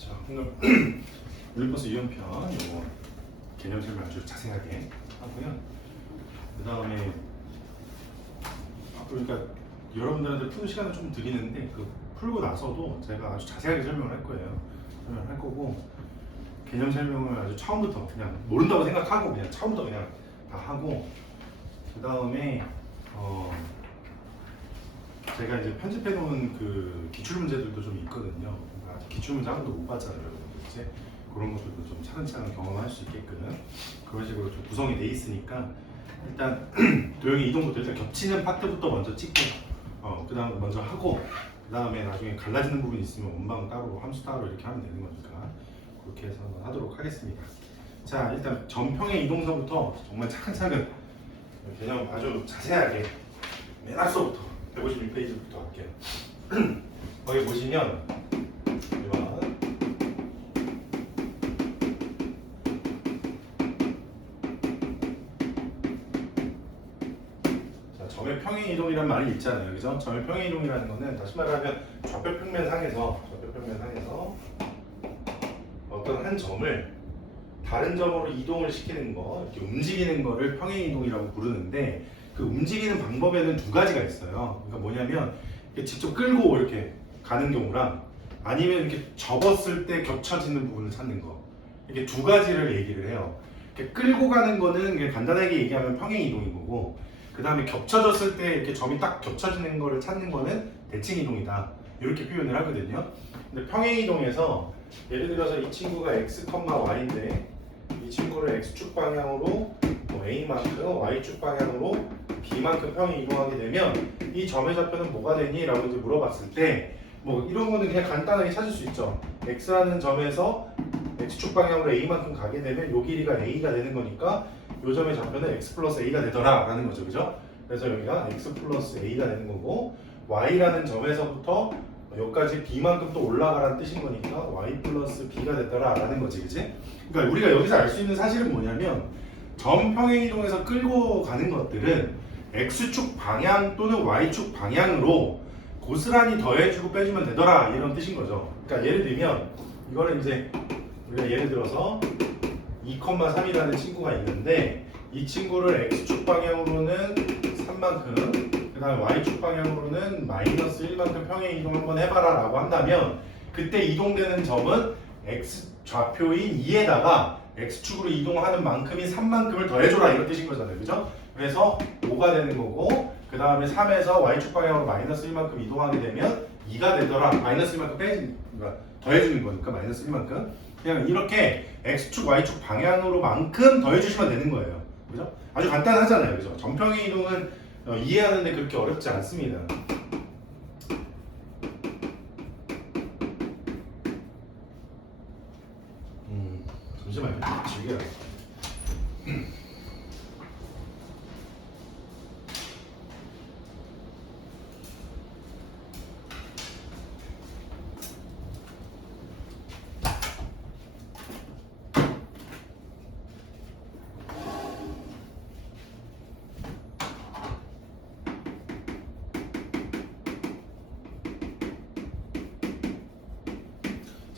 자, 오늘 올림퍼스 유형편 요거 개념 설명 아주 자세하게 하고요. 그 다음에 앞으로 그러니까 여러분들한테 푸는 시간을 좀 드리는데 그 풀고 나서도 제가 아주 자세하게 설명을 할 거예요. 설명을 할 거고 개념 설명을 아주 처음부터 그냥 모른다고 생각하고 그냥 처음부터 그냥 다 하고 그 다음에 제가 이제 편집해 놓은 그 기출 문제들도 좀 있거든요. 아직 기출 문제 한 번도 못 봤잖아요, 여러분들. 이제 그런 것들도 좀 차근차근 경험할 수 있게끔 그런 식으로 좀 구성이 돼 있으니까 일단 도형의 이동부터 일단 겹치는 파트부터 먼저 찍고 그 다음 먼저 하고 그 다음에 나중에 갈라지는 부분이 있으면 원방 따로 함수 따로 이렇게 하면 되는 거니까 그렇게 해서 한번 하도록 하겠습니다. 자, 일단 전평의 이동서부터 정말 차근차근 개념 아주 자세하게 맨 앞서부터 151페이지부터 할게요. 거기 보시면 자, 점의 평행 이동이란 말이 있잖아요, 그죠? 점의 평행 이동이라는 거는 다시 말하면 좌표 평면상에서 어떤 한 점을 다른 점으로 이동을 시키는 거, 이렇게 움직이는 거를 평행 이동이라고 부르는데 그 움직이는 방법에는 두 가지가 있어요. 그러니까 뭐냐면 이렇게 직접 끌고 이렇게 가는 경우랑 아니면 이렇게 접었을 때 겹쳐지는 부분을 찾는 거. 이렇게 두 가지를 얘기를 해요. 이렇게 끌고 가는 거는 그냥 간단하게 얘기하면 평행 이동인 거고, 그 다음에 겹쳐졌을 때 이렇게 점이 딱 겹쳐지는 거를 찾는 거는 대칭 이동이다. 이렇게 표현을 하거든요. 근데 평행 이동에서 예를 들어서 이 친구가 x, y인데 이 친구를 x축 방향으로 a만큼, y축 방향으로 b만큼 평행 이동하게 되면 이 점의 좌표는 뭐가 되니? 라고 이제 물어봤을 때 뭐 이런 거는 그냥 간단하게 찾을 수 있죠. x라는 점에서 x축 방향으로 a만큼 가게 되면 요 길이가 a가 되는 거니까 요 점의 좌표는 x 플러스 a가 되더라 라는 거죠, 그죠? 그래서 여기가 x 플러스 a가 되는 거고 y라는 점에서부터 여기까지 b만큼 또 올라가라는 뜻인 거니까 y 플러스 b가 되더라 라는 거지, 그치? 그러니까 우리가 여기서 알 수 있는 사실은 뭐냐면 점 평행 이동에서 끌고 가는 것들은 x축 방향 또는 y축 방향으로 고스란히 더해주고 빼주면 되더라 이런 뜻인 거죠. 그러니까 예를 들면 이거는 이제 우리가 예를 들어서 2,3이라는 친구가 있는데 이 친구를 x축 방향으로는 3만큼 그 다음에 y축 방향으로는 마이너스 1만큼 평행 이동 한번 해봐라 라고 한다면 그때 이동되는 점은 x 좌표인 2에다가 x축으로 이동하는 만큼인 3만큼을 더해줘라 이런 뜻인 거잖아요, 그죠? 그래서 5가 되는 거고 그 다음에 3에서 y축 방향으로 마이너스 1만큼 이동하게 되면 2가 되더라. 마이너스 1만큼 그러니까 더해주는 거니까 마이너스 1만큼 그냥 이렇게 x축 y축 방향으로만큼 더해주시면 되는 거예요, 그죠? 아주 간단하잖아요, 그죠? 점평의 이동은 이해하는데 그렇게 어렵지 않습니다. 잠시만요. 즐겨요.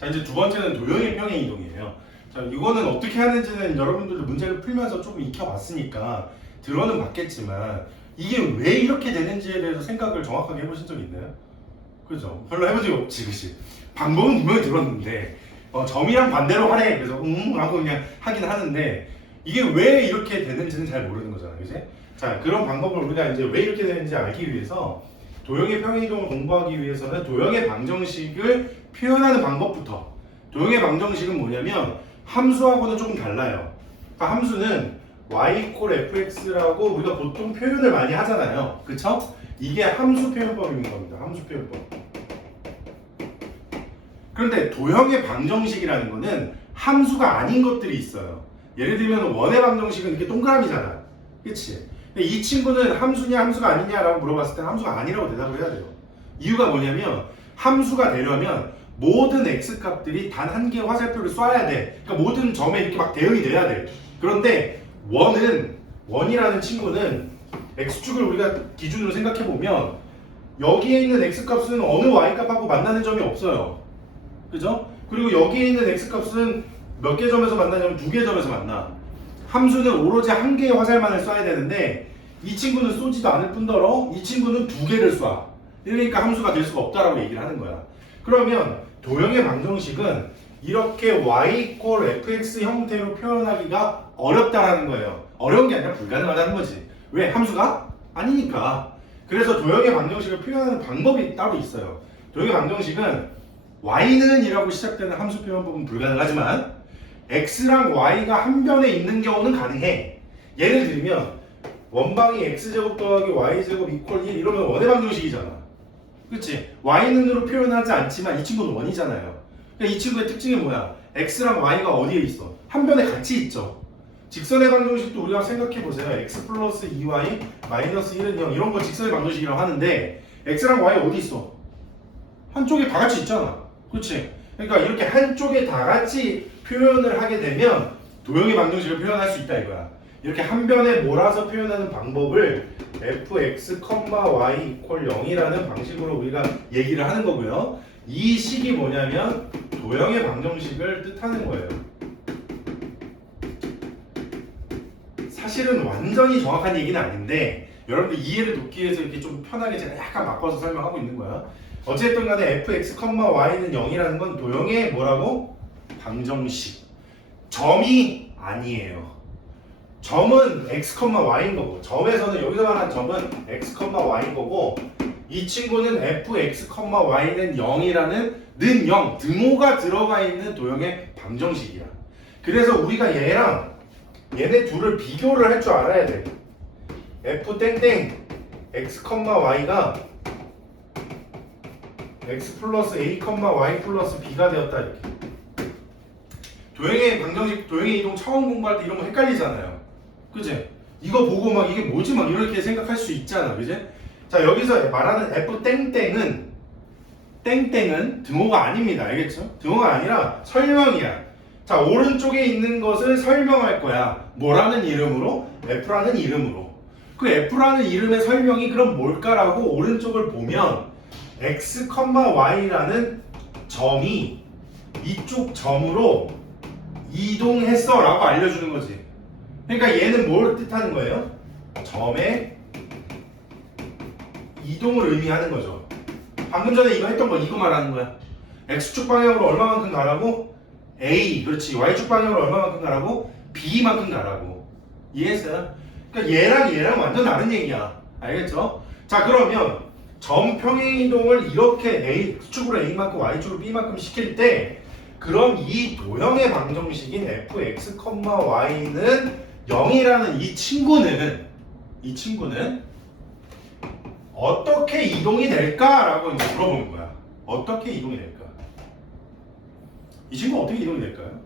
자, 이제 두 번째는 도형의 평행 이동이에요. 자, 이거는 어떻게 하는지는 여러분들도 문제를 풀면서 조금 익혀봤으니까 들어는 봤겠지만 이게 왜 이렇게 되는지에 대해서 생각을 정확하게 해보신 적 있나요? 그죠? 별로 해본 적이 없지, 그치? 방법은 분명히 들었는데 점이랑 반대로 하래. 그래서 하고 그냥 하긴 하는데 이게 왜 이렇게 되는지는 잘 모르는 거잖아요, 그치? 자, 그런 방법을 우리가 이제 왜 이렇게 되는지 알기 위해서 도형의 평행 이동을 공부하기 위해서는 도형의 방정식을 표현하는 방법부터. 도형의 방정식은 뭐냐면 함수하고는 조금 달라요. 그러니까 함수는 y 이퀄 fx라고 우리가 보통 표현을 많이 하잖아요, 그쵸? 이게 함수 표현법인 겁니다. 함수 표현법. 그런데 도형의 방정식이라는 거는 함수가 아닌 것들이 있어요. 예를 들면 원의 방정식은 이렇게 동그라미잖아, 그치? 이 친구는 함수냐 함수가 아니냐라고 물어봤을 때 함수가 아니라고 대답을 해야 돼요. 이유가 뭐냐면 함수가 되려면 모든 x값들이 단 한 개의 화살표를 쏴야 돼. 그러니까 모든 점에 이렇게 막 대응이 돼야 돼. 그런데 원이라는 친구는 x축을 우리가 기준으로 생각해 보면 여기에 있는 x값은 어느 y값하고 만나는 점이 없어요, 그죠? 그리고 여기에 있는 x값은 몇 개 점에서 만나냐면 두 개 점에서 만나. 함수는 오로지 한 개의 화살만을 쏴야 되는데 이 친구는 쏘지도 않을 뿐더러 이 친구는 두 개를 쏴. 그러니까 함수가 될 수가 없다라고 얘기를 하는 거야. 그러면 도형의 방정식은 이렇게 y fx 형태로 표현하기가 어렵다라는 거예요. 어려운 게 아니라 불가능하다는 거지. 왜? 함수가 아니니까. 그래서 도형의 방정식을 표현하는 방법이 따로 있어요. 도형의 방정식은 y는 이라고 시작되는 함수 표현법은 불가능하지만 x랑 y가 한 변에 있는 경우는 가능해. 예를 들면 원방이 x제곱 더하기 y제곱 이퀄 1 이러면 원의 방정식이잖아. 그치? y는으로 표현하지 않지만 이 친구는 원이잖아요. 그러니까 이 친구의 특징이 뭐야? x랑 y가 어디에 있어? 한 변에 같이 있죠. 직선의 방정식도 우리가 생각해보세요. x 플러스 2y 마이너스 1은 0 이런 거 직선의 방정식이라고 하는데 x랑 y 어디 있어? 한쪽에 다 같이 있잖아. 그치? 그러니까 이렇게 한쪽에 다 같이 표현을 하게 되면 도형의 방정식을 표현할 수 있다 이거야. 이렇게 한 변에 몰아서 표현하는 방법을 fx, y = 0이라는 방식으로 우리가 얘기를 하는 거고요. 이 식이 뭐냐면 도형의 방정식을 뜻하는 거예요. 사실은 완전히 정확한 얘기는 아닌데 여러분들 이해를 돕기 위해서 이렇게 좀 편하게 제가 약간 바꿔서 설명하고 있는 거야. 어쨌든 간에 fx, y는 0이라는 건 도형의 뭐라고? 방정식. 점이 아니에요. 점은 x, y인 거고 점에서는 여기서 말하는 점은 x, y인 거고 이 친구는 fx, y는 0이라는 는 0, 등호가 들어가 있는 도형의 방정식이야. 그래서 우리가 얘랑 얘네 둘을 비교를 할 줄 알아야 돼. f 땡땡 x, y가 x 플러스 a, y 플러스 b가 되었다 이렇게. 도형의 방정식, 도형의 이동 처음 공부할 때 이런 거 헷갈리잖아요. 그치? 이거 보고 막 이게 뭐지? 막 이렇게 생각할 수 있잖아. 그치? 자, 여기서 말하는 f 땡땡은 등호가 아닙니다. 알겠죠? 등호가 아니라 설명이야. 자, 오른쪽에 있는 것을 설명할 거야. 뭐라는 이름으로? f라는 이름으로. 그 f라는 이름의 설명이 그럼 뭘까라고 오른쪽을 보면 x, y라는 점이 이쪽 점으로 이동했어 라고 알려주는 거지. 그러니까 얘는 뭘 뜻하는 거예요? 점의 이동을 의미하는 거죠. 방금 전에 이거 했던 거 이거 말하는 거야. x축 방향으로 얼마만큼 가라고? a, 그렇지. y축 방향으로 얼마만큼 가라고? b만큼 가라고. 이해했어요? 그러니까 얘랑 완전 다른 얘기야. 알겠죠? 자, 그러면 점 평행 이동을 이렇게 x축으로 a만큼 y축으로 b만큼 시킬 때 그럼 이 도형의 방정식인 fx, y는 0이라는 이 친구는 어떻게 이동이 될까라고 이제 물어보는 거야. 어떻게 이동이 될까? 이 친구 어떻게 이동이 될까요?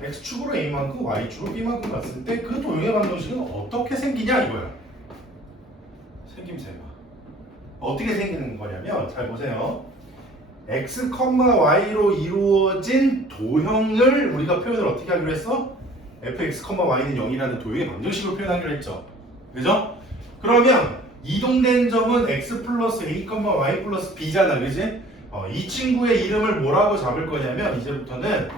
x축으로 a만큼 y축으로 b만큼 갔을 때 그 도형의 방정식은 어떻게 생기냐 이거야. 생김새 봐. 어떻게 생기는 거냐면 잘 보세요. x, y로 이루어진 도형을 우리가 표현을 어떻게 하기로 했어? fx, y는 0이라는 도형의 방정식으로 표현하기로 했죠. 그죠? 그러면 이동된 점은 x 플러스 a, y 플러스 b잖아. 그지? 이 친구의 이름을 뭐라고 잡을 거냐면 이제부터는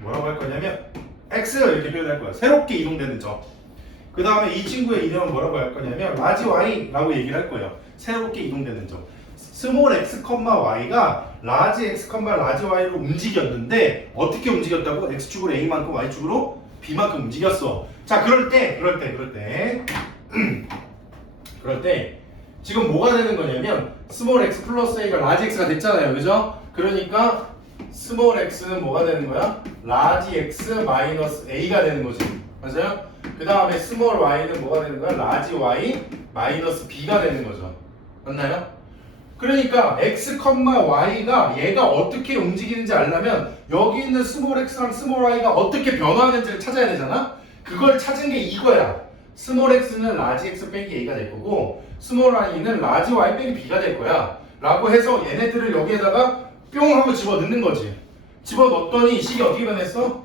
뭐라고 할 거냐면 x 이렇게 표현할 거야. 새롭게 이동되는 점. 그 다음에 이 친구의 이름은 뭐라고 할 거냐면 라지 y라고 얘기를 할 거예요. 새롭게 이동되는 점. 스몰 x, y가 라지 x, 라지 y로 움직였는데 어떻게 움직였다고? x축으로 a만큼 y축으로 b만큼 움직였어. 자, 그럴 때 지금 뭐가 되는 거냐면 스몰 x 플러스 a가 라지 x가 됐잖아요. 그죠? 그러니까 스몰 x는 뭐가 되는 거야? 라지 x 마이너스 a가 되는 거지. 맞아요? 그 다음에 스몰 y는 뭐가 되는 거야? 라지 y 마이너스 b가 되는 거죠. 맞나요? 그러니까 x, y가 얘가 어떻게 움직이는지 알려면 여기 있는 스몰 x랑 스몰 y가 어떻게 변화하는지를 찾아야 되잖아? 그걸 찾은 게 이거야. 스몰 x는 라지 x 빼기 a가 될 거고 스몰 y는 라지 y 빼기 b가 될 거야. 라고 해서 얘네들을 여기에다가 뿅 하고 집어넣는 거지. 집어넣었더니 이 식이 어떻게 변했어?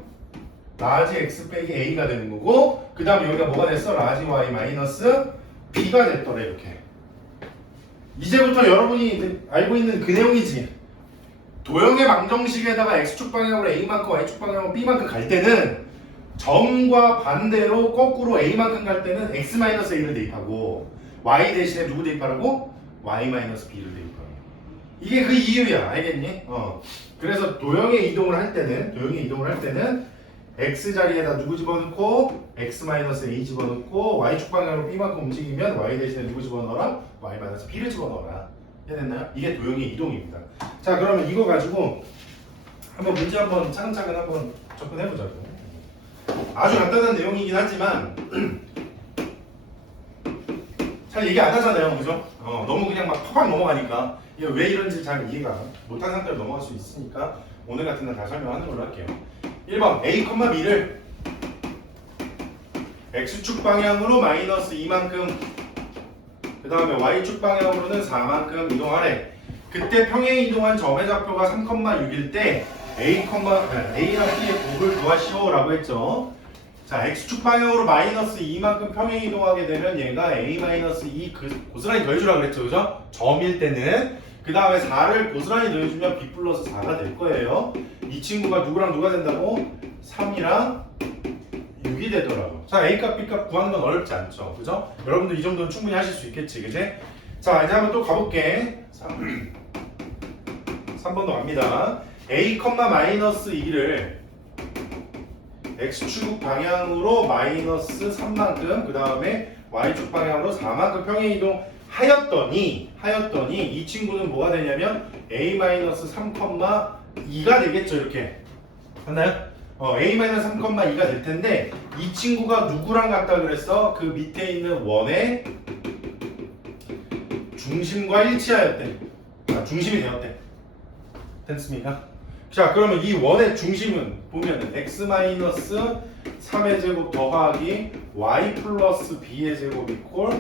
라지 x 빼기 a가 되는 거고 그 다음에 여기가 뭐가 됐어? 라지 y 마이너스 b가 됐더래. 이렇게 이제부터 여러분이 알고 있는 그 내용이지. 도형의 방정식에다가 x축 방향으로 a만큼 y축 방향으로 b만큼 갈 때는 점과 반대로 거꾸로 a만큼 갈 때는 x-a를 대입하고 y 대신에 누구 대입하라고? y-b를 대입하라고. 이게 그 이유야. 알겠니? 그래서 도형의 이동을 할 때는 x 자리에다 누구 집어넣고 x-a 집어넣고 y축 방향으로 b만큼 움직이면 y 대신에 누구 집어넣어라? y-b를 집어넣어라. 이해됐나요? 이게 도형의 이동입니다. 자, 그러면 이거 가지고 문제 한번 차근차근 한번 접근해보자고. 아주 간단한 내용이긴 하지만 잘 얘기 안 하잖아요, 그죠? 너무 그냥 막 팍팍 넘어가니까 이게 왜 이런지 잘 이해가 못한 상태로 넘어갈 수 있으니까 오늘 같은 날 다 설명하는 걸로 할게요. 1번 a, b를 x축 방향으로 마이너스 2만큼 그 다음에 y축 방향으로는 4만큼 이동하래. 그때 평행 이동한 점의 좌표가 3,6일 때 A랑 B의 곱을 구하시오 라고 했죠. 자, x축 방향으로 마이너스 2만큼 평행 이동하게 되면 얘가 A-2 고스란히 더해주라고 그랬죠, 그죠? 점일 때는. 그 다음에 4를 고스란히 더해주면 B 플러스 4가 될 거예요. 이 친구가 누구랑 누가 된다고? 3이랑 6이 되더라고. 자, A값, B값 구하는 건 어렵지 않죠, 그죠? 여러분들 이 정도는 충분히 하실 수 있겠지, 그지? 자, 이제 한번 또 가볼게. 3번도 갑니다. A, 마이너스 2를 X축 방향으로 마이너스 3만큼 그 다음에 Y축 방향으로 4만큼 평행 이동 하였더니 이 친구는 뭐가 되냐면 A-3,2가 되겠죠, 이렇게. 맞나요? A-3,2가 될 텐데 이 친구가 누구랑 같다 그랬어? 그 밑에 있는 원의 중심과 일치하였대. 중심이 되었대. 됐습니까? 자, 그러면 이 원의 중심은 보면은 x-3의 제곱 더하기 y 플러스 b의 제곱 이퀄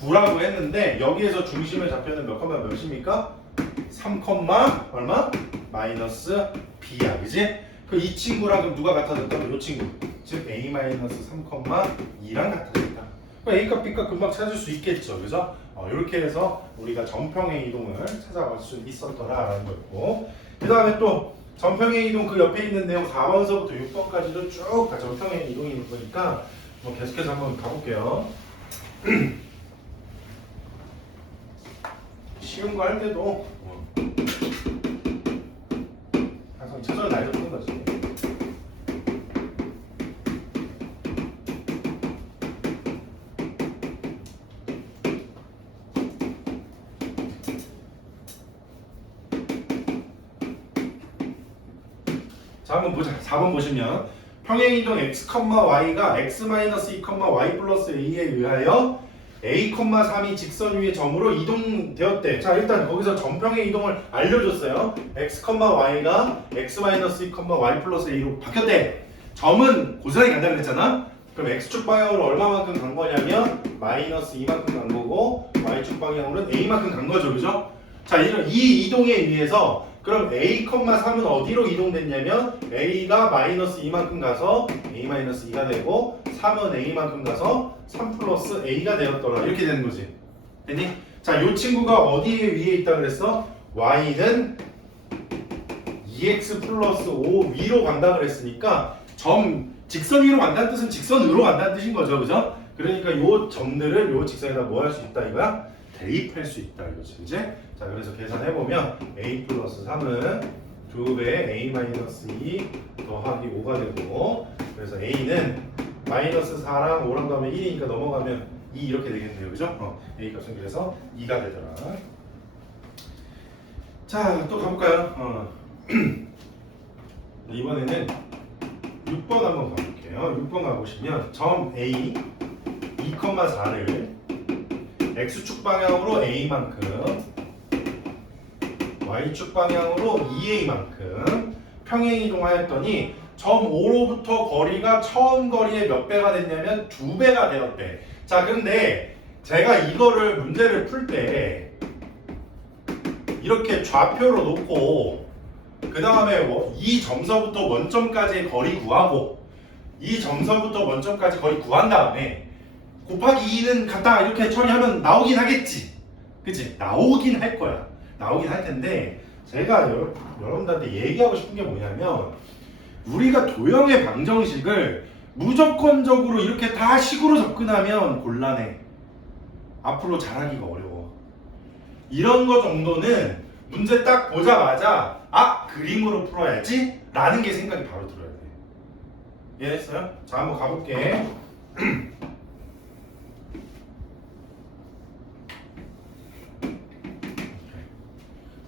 9라고 했는데 여기에서 중심의 좌표는 몇 컴마 몇입니까? 3, 얼마? 마이너스 b야, 그지? 그 이 친구랑 그럼 누가 같아졌다면 이 친구, 즉 a-3,2랑 같아졌다. A값, B값 금방 찾을 수 있겠죠, 그죠? 이렇게 해서 우리가 전평의 이동을 찾아갈 수 있었더라라는 거였고, 그 다음에 또 전평의 이동 그 옆에 있는 내용 4번서부터 6번까지도 쭉 다 전평의 이동인 거니까 계속해서 한번 가볼게요. 쉬운 거 할 때도 항상 최선을 다해서 푸는 거지. 자, 한번 보자. 4번 보시면 평행이동 x, y가 x-2, y 플러스 a에 의하여 a, 3이 직선 위의 점으로 이동되었대. 자, 일단 거기서 점평의 이동을 알려줬어요. x, y가 x-2, y 플러스 a로 바뀌었대. 점은 고스란히 간다 그랬잖아. 그럼 x축 방향으로 얼마만큼 간 거냐면 마이너스 2만큼 간 거고 y축 방향으로는 a만큼 간 거죠, 그죠? 자, 이 이동에 의해서 그럼 a,3은 어디로 이동됐냐면 a가 마이너스 2만큼 가서 a-2가 되고 3은 a만큼 가서 3 플러스 a가 되었더라. 이렇게 되는 거지. 됐니? 자, 이 친구가 어디에 위에 있다 그랬어? y는 2x 플러스 5 위로 간다 그랬으니까 직선 위로 간다는 뜻은 직선으로 간다는 뜻인 거죠, 그죠? 그러니까 이 점들을 이 직선에다 뭐 할 수 있다 이거야? 대입할 수 있다 이거지, 그지? 자, 그래서 계산해보면 a 플러스 3은 2배 a-2 더하기 5가 되고, 그래서 a는 마이너스 4랑 5랑 더하면 1이니까 넘어가면 2 이렇게 되겠네요, 그죠? a 값은 그래서 2가 되더라. 자, 또 가볼까요? 이번에는 6번 한번 가볼게요. 6번 가보시면 점 a 2,4를 x축 방향으로 a만큼 y축 방향으로 2a만큼 평행 이동하였더니 점 5로부터 거리가 처음 거리의 몇 배가 됐냐면 2배가 되었대. 자, 근데 제가 이거를 문제를 풀 때 이렇게 좌표로 놓고 그 다음에 이 점서부터 원점까지의 거리 구하고 이 점서부터 원점까지 거리 구한 다음에 곱하기 2는 같다 이렇게 처리하면 나오긴 하겠지. 그치? 나오긴 할 거야. 나오긴 할 텐데 제가 여러분들한테 얘기하고 싶은 게 뭐냐면 우리가 도형의 방정식을 무조건적으로 이렇게 다 식으로 접근하면 곤란해. 앞으로 잘하기가 어려워. 이런 거 정도는 문제 딱 보자마자 아! 그림으로 풀어야지 라는 게 생각이 바로 들어야 돼. 이해했어요? 자, 한번 가볼게.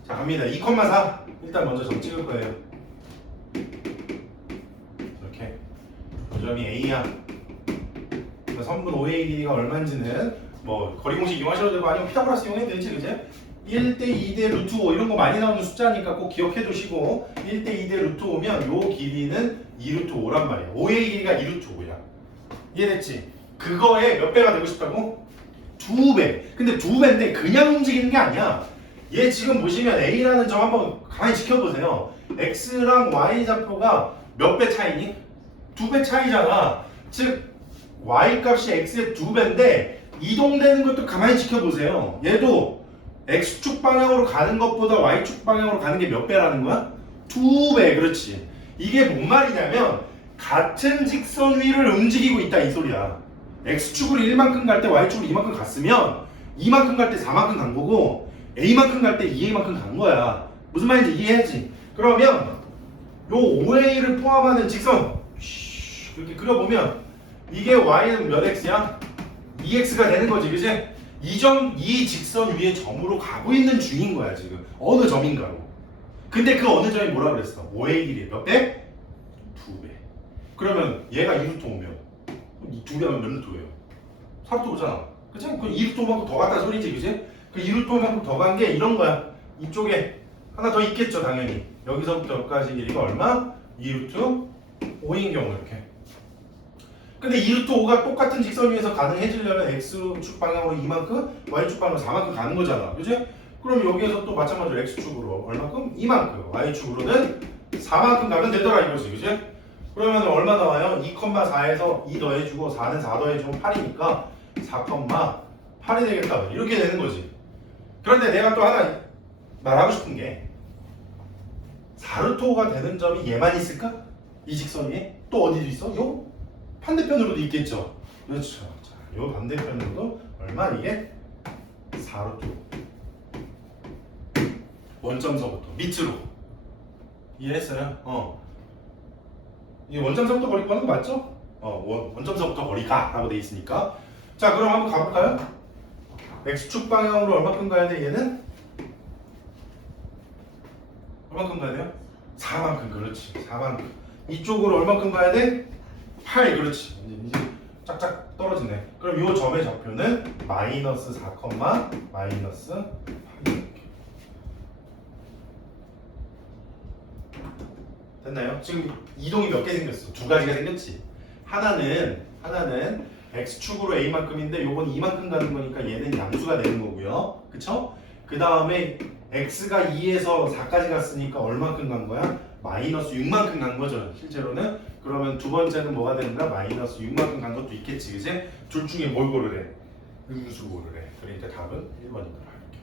자, 갑니다. 2,4 일단 먼저 점 찍을 거예요. 이렇게 이 점이 A야. 선분 OA 길이가 얼마인지는 뭐 거리 공식 이용하셔도 되고 아니면 피타고라스 이용해도 되지, 그지? 1대 2대 루트 5 이런 거 많이 나오는 숫자니까 꼭 기억해 두시고 1대 2대 루트 5면 요 길이는 2루트 5란 말이야. OA 길이가 2루트 5야. 이해됐지? 그거에 몇 배가 되고 싶다고? 2배. 근데 2배인데 그냥 움직이는 게 아니야. 얘 지금 보시면 A라는 점 한번 가만히 지켜보세요. X랑 Y 좌표가 몇 배 차이니? 2배 차이잖아. 즉 Y 값이 X의 2배인데 이동되는 것도 가만히 지켜보세요. 얘도 X축 방향으로 가는 것보다 Y축 방향으로 가는 게 몇 배라는 거야? 2배. 그렇지. 이게 뭔 말이냐면 같은 직선 위를 움직이고 있다 이 소리야. X축으로 1만큼 갈 때 Y축으로 2만큼 갔으면 2만큼 갈 때 4만큼 간 거고 A만큼 갈 때 2A만큼 간 거야. 무슨 말인지 이해했지? 그러면 요 OA를 포함하는 직선 이렇게 그려보면 이게 Y는 몇 X야? 2X가 되는 거지, 그치? 이 직선 위에 점으로 가고 있는 중인 거야, 지금. 어느 점인가로. 근데 그 어느 점이 뭐라 그랬어? OA 길이 몇 배? 2배. 그러면 얘가 2루트 5면 이 2배면 몇 루트 5예요? 4루트 5잖아. 그치? 그 2루트 5만큼 더 갔다 소리지, 그치? 그 2루트 5만큼 더 간 게 이런 거야. 이쪽에 하나 더 있겠죠, 당연히. 여기서부터 여기까지 길이가 얼마? 2루트 5인 경우 이렇게. 근데 2루트 5가 똑같은 직선 위에서 가능해지려면 X축 방향으로 이만큼, Y축 방향으로 4만큼 가는 거잖아. 그치? 그럼 여기에서 또 마찬가지로 X축으로 얼마큼? 이만큼. Y축으로는 4만큼 가면 되더라 이거지. 그치? 그러면 얼마 나와요? 2,4에서 2 더해주고 4는 4 더해주면 8이니까 4,8이 되겠다. 이렇게 되는 거지. 그런데 내가 또 하나 말하고 싶은 게 4루트 5가 되는 점이 얘만 있을까? 이 직선 위에? 또 어디도 있어? 요? 반대편으로도 있겠죠. 그렇죠. 자, 요 반대편으로도 얼마 이게 4루트 원점서부터 밑으로 이해했어요? 이 원점서부터 거리 가는 거 맞죠? 원점서부터 거리가 라고 돼 있으니까. 자, 그럼 한번 가볼까요? X축 방향으로 얼마큼 가야 돼? 얘는 얼마큼 가야 돼요? 4만큼. 그렇지. 4만큼. 이쪽으로 얼마큼 가야 돼? 8. 그렇지. 이제 짝짝 떨어지네. 그럼 이 점의 좌표는 마이너스 4, 마이너스 8 이렇게. 됐나요? 지금 이동이 몇 개 생겼어? 두 가지가 생겼지. 하나는 X축으로 A만큼인데 요건 2만큼 가는 거니까 얘는 양수가 되는 거고요. 그쵸? 그 다음에 X가 2에서 4까지 갔으니까 얼마큼 간 거야? 마이너스 6만큼 간 거죠. 실제로는. 그러면 두 번째는 뭐가 되는가? 마이너스 6만큼 간 것도 있겠지. 그치? 둘 중에 뭘 고르래? 음수 고르래. 그러니까 답은 1번인 거라 할게.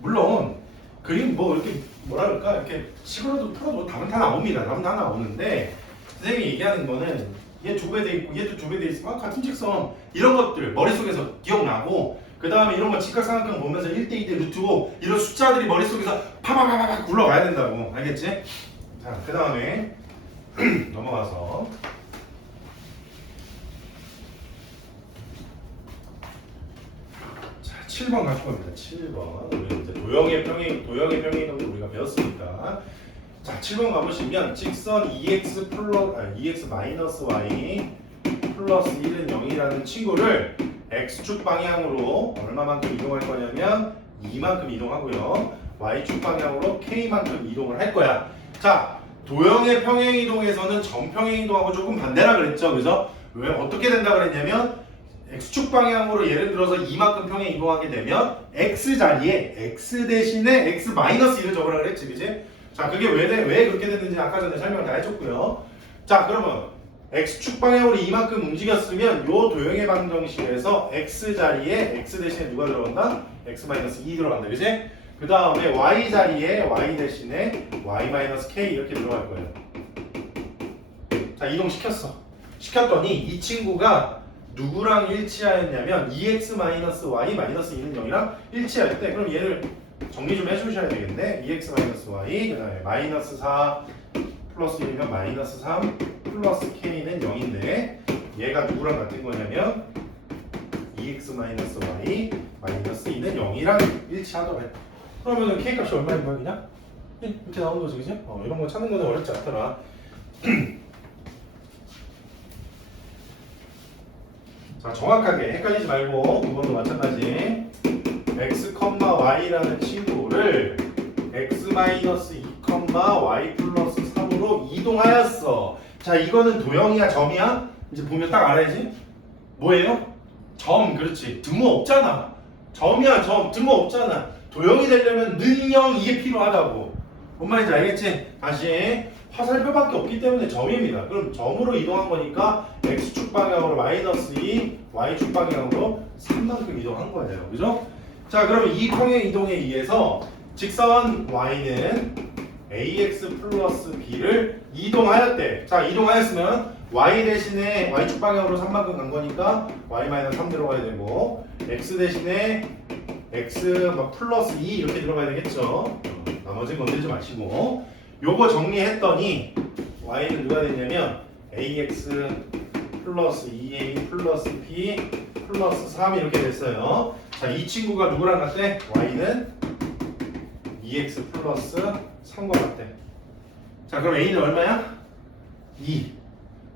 물론 그림 뭐 이렇게 뭐라 그럴까? 이렇게 식으로도 풀어도 답은 다 나옵니다. 답은 다 나오는데 선생님이 얘기하는 거는 얘 2배 돼 있고 얘도 2배 돼 있으면 같은 직선 이런 것들 머릿속에서 기억나고 그 다음에 이런 거 직각삼각형 보면서 1대 2대 루트 5 이런 숫자들이 머릿속에서 파바바바박 굴러가야 된다고. 알겠지? 자, 그 다음에 넘어가서 자, 7번 가실 겁니다. 7번 우리 이제 도형의 평행이동을 우리가 배웠으니까 자, 7번 가보시면 직선 2x 마이너스 y 플러스 1은 0이라는 친구를 x축 방향으로 얼마만큼 이동할 거냐면 2만큼 이동하고요. y축 방향으로 k만큼 이동을 할 거야. 자, 도형의 평행이동에서는 점평행이동하고 조금 반대라 그랬죠. 그래서 왜 어떻게 된다 그랬냐면 x축 방향으로 예를 들어서 이만큼 평행 이동하게 되면 x 자리에 x 대신에 x 마이너스 1을 적으라 그랬지. 그지? 자, 그게 왜 그렇게 됐는지 아까 전에 설명을 다 해줬고요. 자, 그러면 x축 방향으로 이만큼 움직였으면 요 도형의 방정식에서 x 자리에 x 대신에 누가 들어간다? x-2 들어간다. 그지? 그 다음에 y 자리에 y 대신에 y-k 이렇게 들어갈 거예요. 자, 이동시켰어. 시켰더니 이 친구가 누구랑 일치하였냐면 2x-y-2는 0이랑 일치할 때, 그럼 얘를 정리 좀 해주셔야 되겠네. 2x-y, 그 다음에 마이너스 4 플러스 1이면 마이너스 3 플러스 k는 0인데 얘가 누구랑 같은 거냐면 2x-y 마이너스 2는 0이랑 일치하더래. 그러면은 k 값이 얼마인 거야 그냥? 이렇게 나오는 거지, 그지? 이런 거 찾는 거는 어렵지 않더라. 자, 정확하게 헷갈리지 말고 이번도 마찬가지. x, y라는 친구를 x-2, y 플러스 3으로 이동하였어. 자, 이거는 도형이야, 점이야? 이제 보면 딱 알아야지. 뭐예요? 점, 그렇지. 등호 없잖아. 점이야, 점. 등호 없잖아. 도형이 되려면 능형 이게 필요하다고. 뭔 말인지 알겠지? 다시 화살표밖에 없기 때문에 점입니다. 그럼 점으로 이동한 거니까 x축 방향으로 마이너스 2, y축 방향으로 3만큼 이동한 거예요. 그죠? 자, 그러면 이 평행 이동에 의해서 직선 y는 ax 플러스 b를 이동하였대. 자, 이동하였으면 y 대신에 y축 방향으로 3만큼 간 거니까 y-3 들어가야 되고 x 대신에 x 플러스 2 이렇게 들어가야 되겠죠. 나머지는 건들지 마시고 요거 정리했더니 y는 누가 됐냐면 ax 플러스 2a 플러스 b 플러스 3 이렇게 됐어요. 자, 이 친구가 누구랑 같대? y는 2x 플러스 3과 같대. 자, 그럼 a는 얼마야? 2.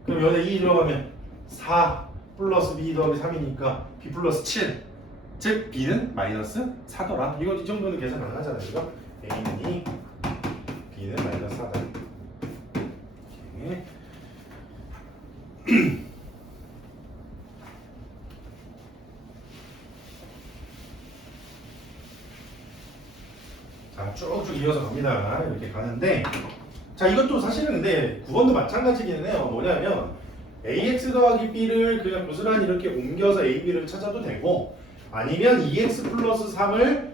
그럼 여기다 2 들어가면 4 플러스 b 더하기 3이니까 b 플러스 7. 즉 b는 마이너스 4더라. 이거 이 정도는 계산 가능하잖아요. 그죠? a는 2, b는 마이너스 4다. 자, 쭉쭉 이어서 갑니다. 이렇게 가는데, 자, 이것도 사실은 근데 9번도 마찬가지기는 해요. 뭐냐면 ax 더하기 b를 그냥 고스란히 이렇게 옮겨서 a, b를 찾아도 되고, 아니면 2x 플러스 3을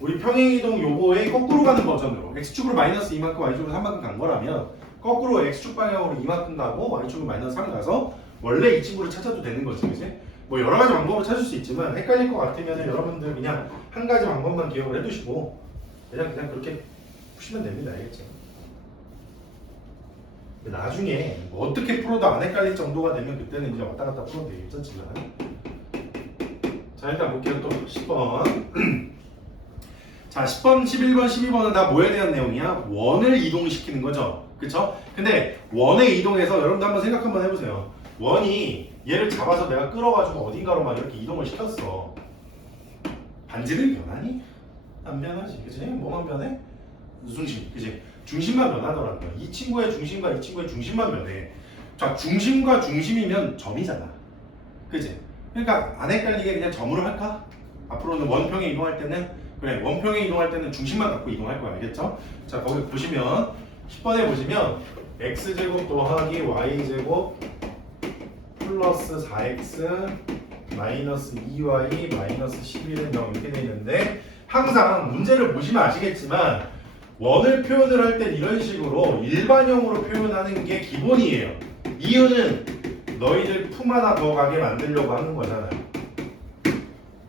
우리 평행이동 요거에 거꾸로 가는 버전으로 x축으로 마이너스 2만큼 y축으로 3만큼 간 거라면 거꾸로 x축 방향으로 2만큼 가고 y축으로 마이너스 3 가서 원래 이 친구를 찾아도 되는 거지, 그치? 뭐 여러 가지 방법을 찾을 수 있지만 헷갈릴 것 같으면 여러분들 그냥 한 가지 방법만 기억을 해두시고 그냥 그렇게 푸시면 됩니다. 알겠죠? 나중에 뭐 어떻게 풀어도 안 헷갈릴 정도가 되면 그때는 이제 왔다 갔다 풀어도 되겠죠, 지금. 자, 일단 볼게요. 또 10번. 자, 10번, 11번, 12번은 다 뭐에 대한 내용이야? 원을 이동시키는 거죠. 그쵸? 근데 원에 이동해서 여러분도 한번 생각 한번 해보세요. 원이 얘를 잡아서 내가 끌어가지고 어딘가로 막 이렇게 이동을 시켰어. 반지를 변하니? 안 변하지. 그치? 뭐만 변해? 중심. 그치? 중심만 변하더라고요. 이 친구의 중심과 이 친구의 중심만 변해. 자, 중심과 중심이면 점이잖아. 그치? 그러니까 안 헷갈리게 그냥 점으로 할까? 앞으로는 원평에 이동할 때는 그래, 원평에 이동할 때는 중심만 갖고 이동할 거야. 알겠죠? 자, 거기 보시면 10번에 보시면 x제곱 더하기 y제곱 플러스 4x 마이너스 2y 마이너스 11은 0 이렇게 돼 있는데 항상 문제를 보시면 아시겠지만 원을 표현을 할 땐 이런 식으로 일반형으로 표현하는 게 기본이에요. 이유는 너희들 품 하나 더 가게 만들려고 하는 거잖아요.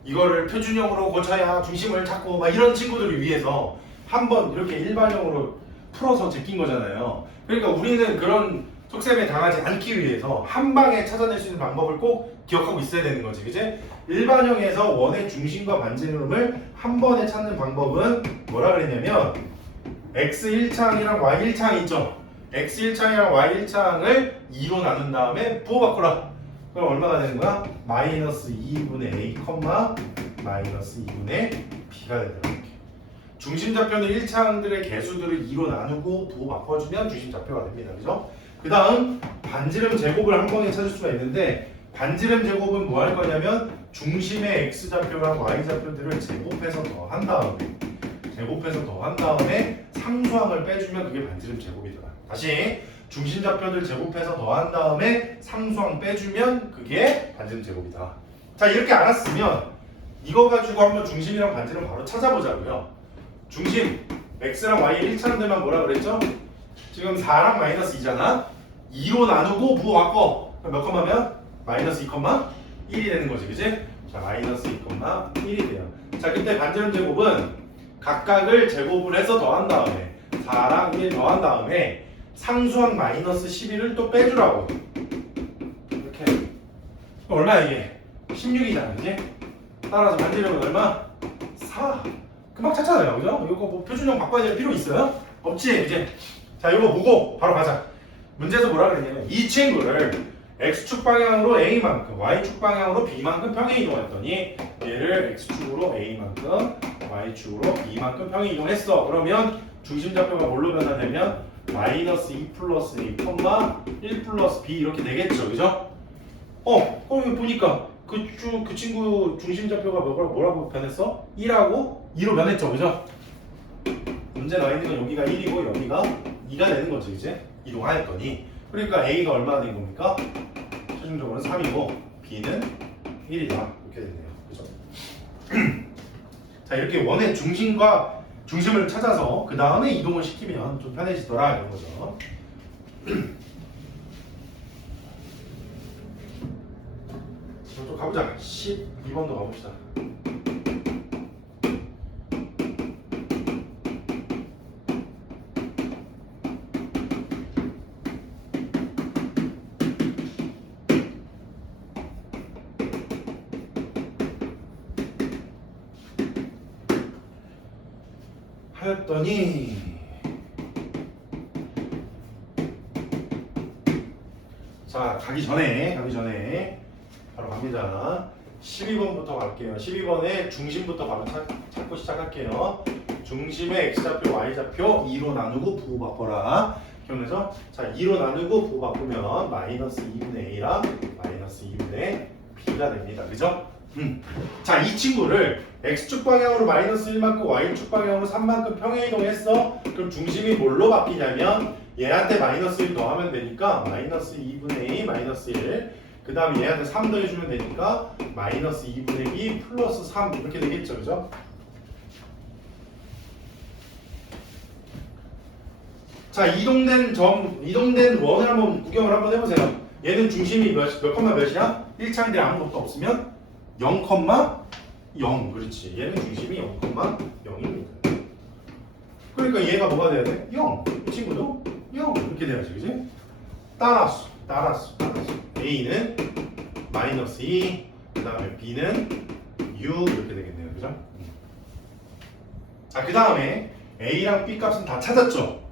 이거를 표준형으로 고쳐야 중심을 찾고 막 이런 친구들을 위해서 한번 이렇게 일반형으로 풀어서 제낀 거잖아요. 그러니까 우리는 그런 속셈에 당하지 않기 위해서 한 방에 찾아낼 수 있는 방법을 꼭 기억하고 있어야 되는 거지, 그치? 일반형에서 원의 중심과 반지름을 한 번에 찾는 방법은 뭐라 그랬냐면 x1창이랑 y1창 있죠? x1창이랑 y1창을 2로 나눈 다음에 부호 바꾸라. 그럼 얼마가 되는 거야? 마이너스 2분의 a, 마이너스 2분의 b가 되더라. 중심좌표는 1차항들의 개수들을 2로 나누고 부호 바꿔주면 중심좌표가 됩니다. 그죠? 그 다음 반지름 제곱을 한 번에 찾을 수가 있는데 반지름 제곱은 뭐 할 거냐면 중심의 x좌표랑 y좌표들을 제곱해서 더한 다음에 상수항을 빼주면 그게 반지름 제곱이더라. 다시 중심좌표들 제곱해서 더한 다음에 상수항 빼주면 그게 반지름 제곱이다. 자, 이렇게 알았으면 이거 가지고 한번 중심이랑 반지름 바로 찾아보자고요. 중심 x랑 y 1차원들만 뭐라 그랬죠? 지금 4랑 마이너스 2잖아. 2로 나누고 부호 바꿔. 그럼 몇 컴마면? 마이너스 2,1이 되는 거지, 그지? 자, 마이너스 2,1이 돼요. 자, 그때 반지름 제곱은 각각을 제곱을 해서 더한 다음에 4랑 1 더한 다음에 상수항 마이너스 11을 또 빼주라고. 이렇게. 얼마야 이게? 16이잖아, 그지? 따라서 반지름은 얼마? 4. 금방 찾잖아요, 그죠? 이거 뭐 표준형 바꿔야 될 필요 있어요? 없지, 이제. 자, 이거 보고 바로 가자. 문제에서 뭐라 그랬냐면 이 친구를 x축 방향으로 a만큼, y축 방향으로 b만큼 평행 이동했더니 얘를 x축으로 a만큼, y축으로 b만큼 평행 이동했어. 그러면 중심좌표가 뭘로 변화되면 마이너스 2 플러스 a, 1 플러스 b 이렇게 되겠죠, 그죠? 거기 보니까 그 친구 중심좌표가 뭐라고 변했어? 1하고 2로 변했죠, 그죠? 문제 나와 있는 건 여기가 1이고 여기가 2가 되는 거지, 이제 이동하였더니. 그러니까 a가 얼마나 된 겁니까? 최종적으로는 3이고 b는 1이다 이렇게 됐네요, 그죠? 자, 이렇게 원의 중심과 중심을 찾아서 그 다음에 이동을 시키면 좀 편해지더라 이런 거죠. 좀 가보자. 12번도 가봅시다. 하였더니 자, 가기 전에 바로 갑니다. 12번부터 갈게요. 12번에 중심부터 바로 찾고 시작할게요. 중심의 x좌표, y좌표 2로 나누고 부호 바꿔라. 그러면서 자, 2로 나누고 부호 바꾸면 마이너스 2분의 a랑 마이너스 2분의 b가 됩니다. 그죠? 자, 이 친구를 x축 방향으로 마이너스 1만큼, y축 방향으로 3만큼 평행 이동했어. 그럼 중심이 뭘로 바뀌냐면 얘한테 마이너스 1 더하면 되니까 마이너스 2분의 a 마이너스 1. 그 다음에 얘한테 3 더해주면 되니까 마이너스 2분의 2 플러스 3 이렇게 되겠죠, 그죠? 자, 이동된 원을 한번 구경을 한번 해보세요. 얘는 중심이 몇 컴마 몇이야? 1차인데 아무것도 없으면 0,0. 그렇지. 얘는 중심이 0,0입니다. 그러니까 얘가 뭐가 돼야 돼? 0. 이 친구도 0 이렇게 돼야지, 그지? 따라서 A는 마이너스 2, 그 다음에 B는 6 이렇게 되겠네요, 그죠? 자, 그 다음에 A랑 B 값은 다 찾았죠?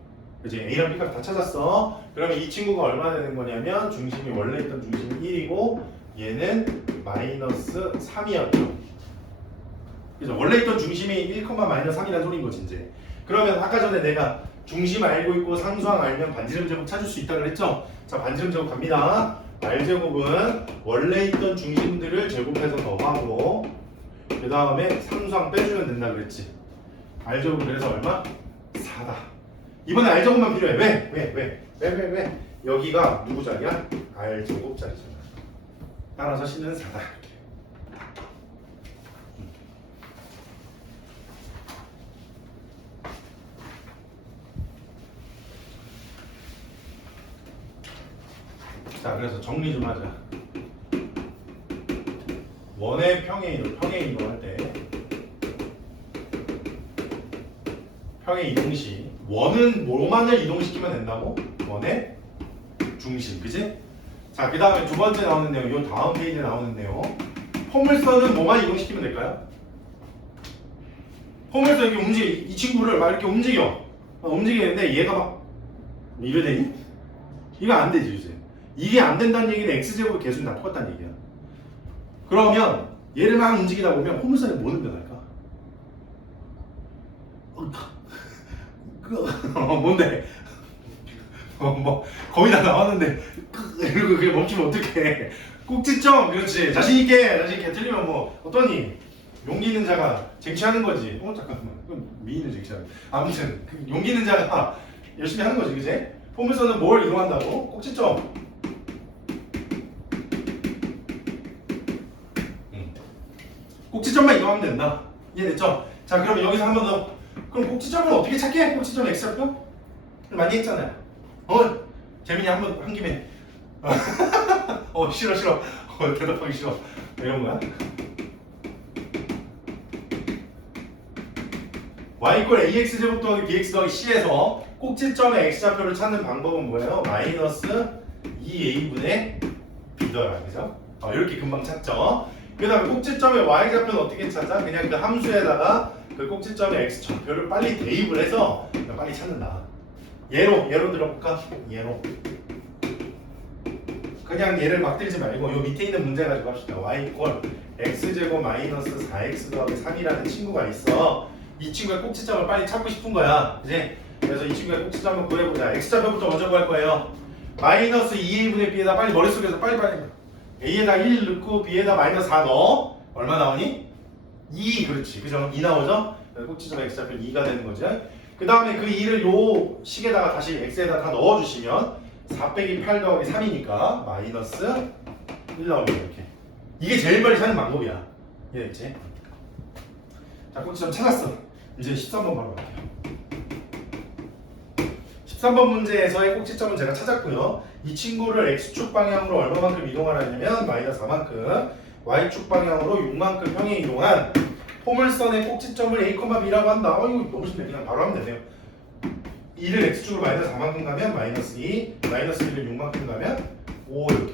그지? A랑 B 값 다 찾았어. 그러면 이 친구가 얼마 되는 거냐면 중심이 원래 있던 중심이 1이고 얘는 마이너스 3이었죠. 그죠? 원래 있던 중심이 1, 마이너스 3이라는 소리인 거지, 이제. 그러면 아까 전에 내가 중심 알고 있고 상수항 알면 반지름 제곱 찾을 수 있다 그랬죠? 자, 반지름 제곱 갑니다. r제곱은 원래 있던 중심들을 제곱해서 더하고 그 다음에 상수항 빼주면 된다 그랬지. r제곱은 그래서 얼마? 4다. 이번에 r제곱만 필요해. 왜? 여기가 누구 자리야? r제곱 자리잖아. 따라서 C는 4다. 자, 그래서 정리 좀 하자. 원의 평행 이동할 때 평행 이동 시 원은 뭐만을 이동시키면 된다고? 원의 중심, 그지? 자, 그 다음에 두 번째 나오는 내용, 이 다음 페이지에 나오는 내용. 포물선은 뭐만 이동시키면 될까요? 포물선 이렇게 이 친구를 막 이렇게 움직이는데 얘가 막 이래 되니? 이거 안 되지, 이제. 이게 안 된다는 얘기는 x제곱의 개수는 다 똑같다는 얘기야. 그러면 얘를 막 움직이다 보면 포물선이 뭐는 변할까? 뭔데? 뭐 거의 다 나왔는데 이러고 그게 멈추면 어떡해. 꼭지점. 그렇지. 자신있게 틀리면 뭐 어떠니? 용기 있는 자가 쟁취하는 거지. 잠깐만. 그건 미인을 쟁취하는. 아무튼 용기 있는 자가 열심히 하는 거지, 그지? 포물선은 뭘 이동한다고? 꼭지점. 꼭지점만 이동하면 된다. 이해됐죠? 자, 그럼 여기서 한 번 더. 그럼 꼭지점은 어떻게 찾게? 꼭지점 X좌표? 많이 했잖아요. 재민이 한 김에. 싫어. 대답하기 싫어. 이런 거야? y 이퀄 ax제곱 더하기 bx 더하기 c에서 꼭지점의 x좌표를 찾는 방법은 뭐예요? 마이너스 2a분의 b더라. 그죠? 이렇게 금방 찾죠. 그 다음에 꼭지점의 y좌표는 어떻게 찾아? 그냥 그 함수에다가 그 꼭지점의 x좌표를 빨리 대입을 해서 빨리 찾는다. 예로 들어볼까? 예로. 그냥 얘를 막 들지 말고 요 밑에 있는 문제 가지고 합시다. y 이퀄 x제곱 마이너스 4x 더하기 3이라는 친구가 있어. 이 친구의 꼭지점을 빨리 찾고 싶은 거야. 그지? 그래서 이 친구의 꼭지점을 구해보자. x좌표부터 먼저 구할 거예요. 마이너스 2a분의 b에다 빨리 머릿속에서 빨리 a에다 1 넣고 b에다 마이너스 4 넣어. 얼마 나오니? 2. 그렇지. 그죠? 2 나오죠? 꼭지점 x좌표 2가 되는 거지. 그 다음에 그 2를 요 식에다가 다시 x에다 다 넣어주시면 4 빼기 8 더하기 3이니까 마이너스 1 나옵니다. 이렇게. 이게 제일 빨리 찾는 방법이야. 이해됐지? 자, 꼭지점 찾았어. 이제 13번 바로 갈게요. 13번 문제에서의 꼭지점은 제가 찾았고요. 이 친구를 x축 방향으로 얼마만큼 이동하라냐면 마이너스 4만큼, y축 방향으로 6만큼 평행 이동한 포물선의 꼭지점을 a, b라고 한다. 이거 너무 쉽네. 그냥 바로 하면 되네요. 2를 x축으로 마이너스 4만큼 가면 마이너스 2, 마이너스 1을 6만큼 가면 5 이렇게.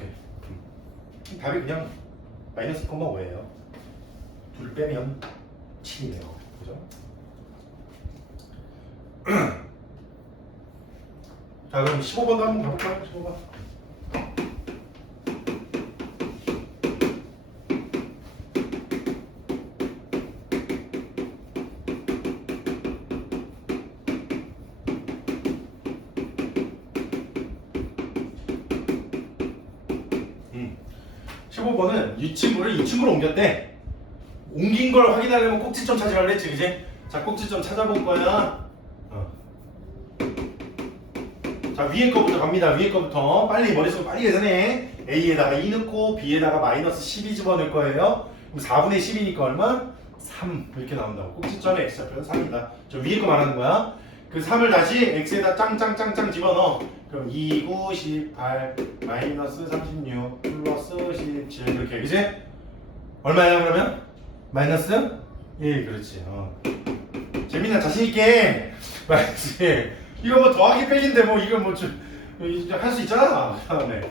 답이 그냥 마이너스 2,5예요. 둘 빼면 7이네요. 그죠? 자, 그럼 15번도 한번 가볼까요? 15번. 이 친구를 옮겼대. 옮긴 걸 확인하려면 꼭지점 찾으라 그랬지, 그지? 자, 꼭지점 찾아볼 거야. 자, 위에 거부터 갑니다. 위에 거부터 빨리 머릿속 빨리 계산해. a에다가 2 넣고 b에다가 마이너스 12 집어넣을 거예요. 그럼 4분의 10이니까 얼마? 3 이렇게 나온다고. 꼭지점의 x좌표는 3이다. 저 위에 거 말하는 거야. 그 3을 다시 x에다 짱짱짱짱 집어넣어. 그럼 2, 9, 18, 마이너스 36, 플러스 17 이렇게. 그지? 얼마야 그러면? 마이너스 1. 그렇지. 재민아 자신있게. 마이너스 이거 뭐 더하기 빼기인데 뭐 이거 뭐 할 수 있잖아. 그 다음에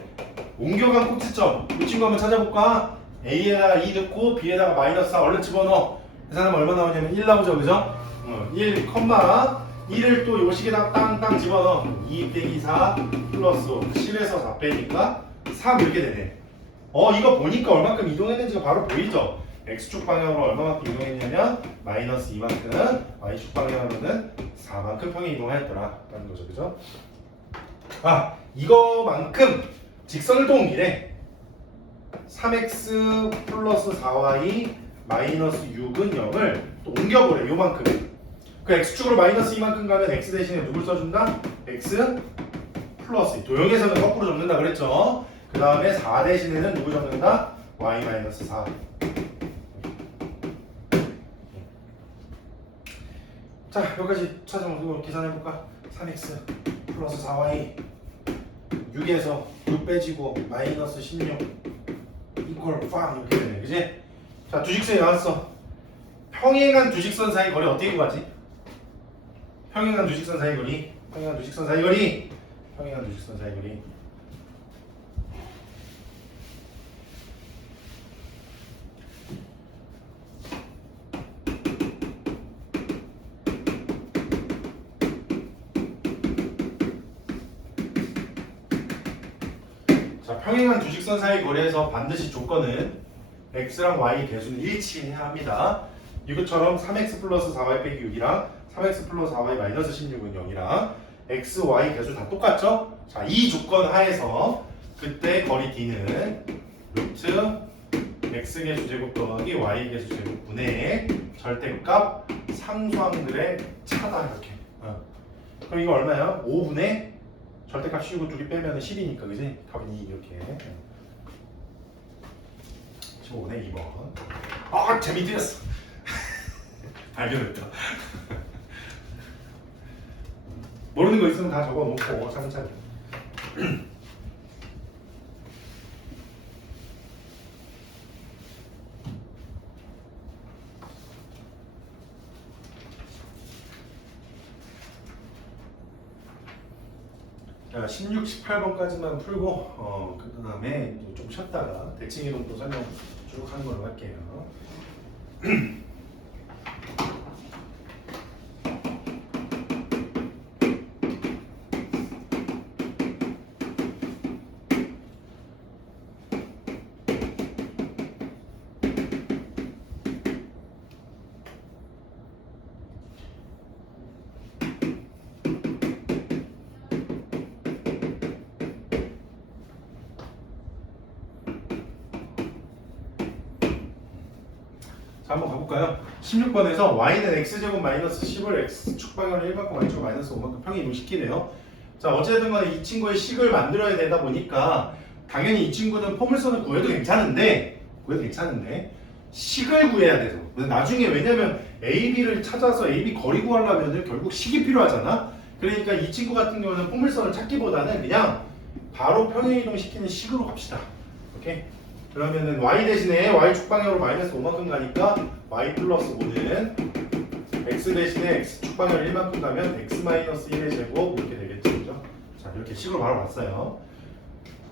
옮겨간 꼭지점 이 친구 한번 찾아볼까? a에다가 2 넣고 b에다가 마이너스 4 얼른 집어넣어. 계산하면 얼마 나오냐면 1 나오죠. 그죠? 1, 1을 또 요식에다 땅땅 집어넣어. 2 빼기 4 플러스 10에서 4 빼니까 3 이렇게 되네. 이거 보니까 얼마큼 이동했는지가 바로 보이죠? x축 방향으로 얼마만큼 이동했냐면 마이너스 2만큼, y축 방향으로는 4만큼 평행 이동하였더라 라는 거죠. 그죠? 이거만큼 직선을 또 옮기래. 3x 플러스 4y 마이너스 6은 0을 또 옮겨보래. 요만큼. 그 x축으로 마이너스 2만큼 가면 x 대신에 누굴 써준다? x 플러스 2. 도형에서는 거꾸로 적는다 그랬죠? 그 다음에 4 대신에는 누구 적는다? y 마이너스 4. 자, 여기까지 찾아보고 계산해볼까? 3x 플러스 4y 6에서 6 빼지고 마이너스 16 이퀄 5 이렇게 되네. 그지? 자, 두 직선이 나왔어. 평행한 두 직선 사이 거리 어떻게 구하지? 평행한 두 직선 사이 거리. 자, 평행한 두 직선 사이 거리에서 반드시 조건은 x랑 y 개수는 일치해야 합니다. 이것처럼 3x 플러스 4y 빼기 6이랑 3x 플러스 4y 마이너스 16은 0이랑 x, y 개수 다 똑같죠? 자, 이 조건 하에서 그때 거리 d는 루트 x 개수 제곱 더하기 y 개수 제곱 분의 절대값 상수항들의 차다 이렇게. 그럼 이거 얼마야? 5분의 절대값 씌우고 둘이 빼면 10이니까 그지? 답은 2 이렇게 15네 2번. 아 재미들렸어. 발견했다. 모르는 거 있으면 다 적어놓고 차근차근. 자, 16, 18번까지만 풀고 그 다음에 좀 쉬었다가 대칭 이동도 설명 쭉 하는 걸로 할게요. 자, 한번 가볼까요? 16번에서 y는 x제곱 마이너스 10을 x축 방향으로 1만큼 y축 마이너스 5만큼 평행 이동시키네요. 자, 어쨌든 간에 이 친구의 식을 만들어야 되다 보니까 당연히 이 친구는 포물선을 구해도 괜찮은데 식을 구해야 돼서 나중에 왜냐면 AB를 찾아서 AB 거리 구하려면 결국 식이 필요하잖아. 그러니까 이 친구 같은 경우는 포물선을 찾기보다는 그냥 바로 평행 이동시키는 식으로 갑시다. 오케이? 그러면은 y 대신에 y축 방향으로 마이너스 5만큼 가니까 y 플러스 5는 x 대신에 x축 방향으로 1만큼 가면 x 마이너스 1의 제곱 이렇게 되겠죠. 그죠? 자, 이렇게 식으로 바로 왔어요.